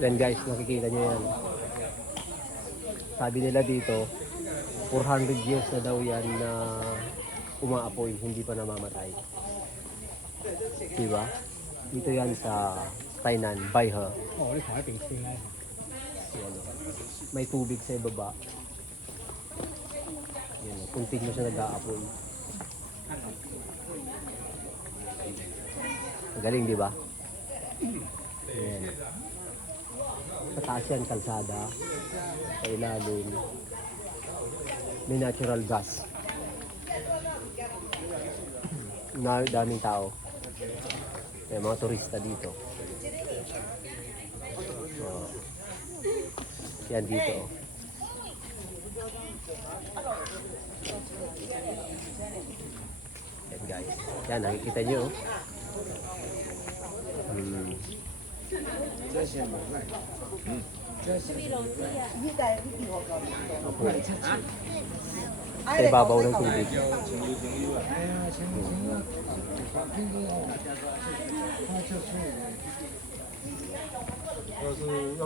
Then guys, nakikita nyo yan. Sabi nila dito, 400 years na daw yan na umaapoy, hindi pa namamatay. Diba? Dito yan sa Tainan, Baihe. Yan. May tubig sa ibaba. Yan, continuous na nag-aapoy. Galing, di ba? Yan. Sa taas yan, kalsada. Sa ilalim. May natural gas. Daming tao. May mga turista dito. Oh. Yan dito. Yan guys. Yan, nakikita nyo. Sa ibabaw ng tubig.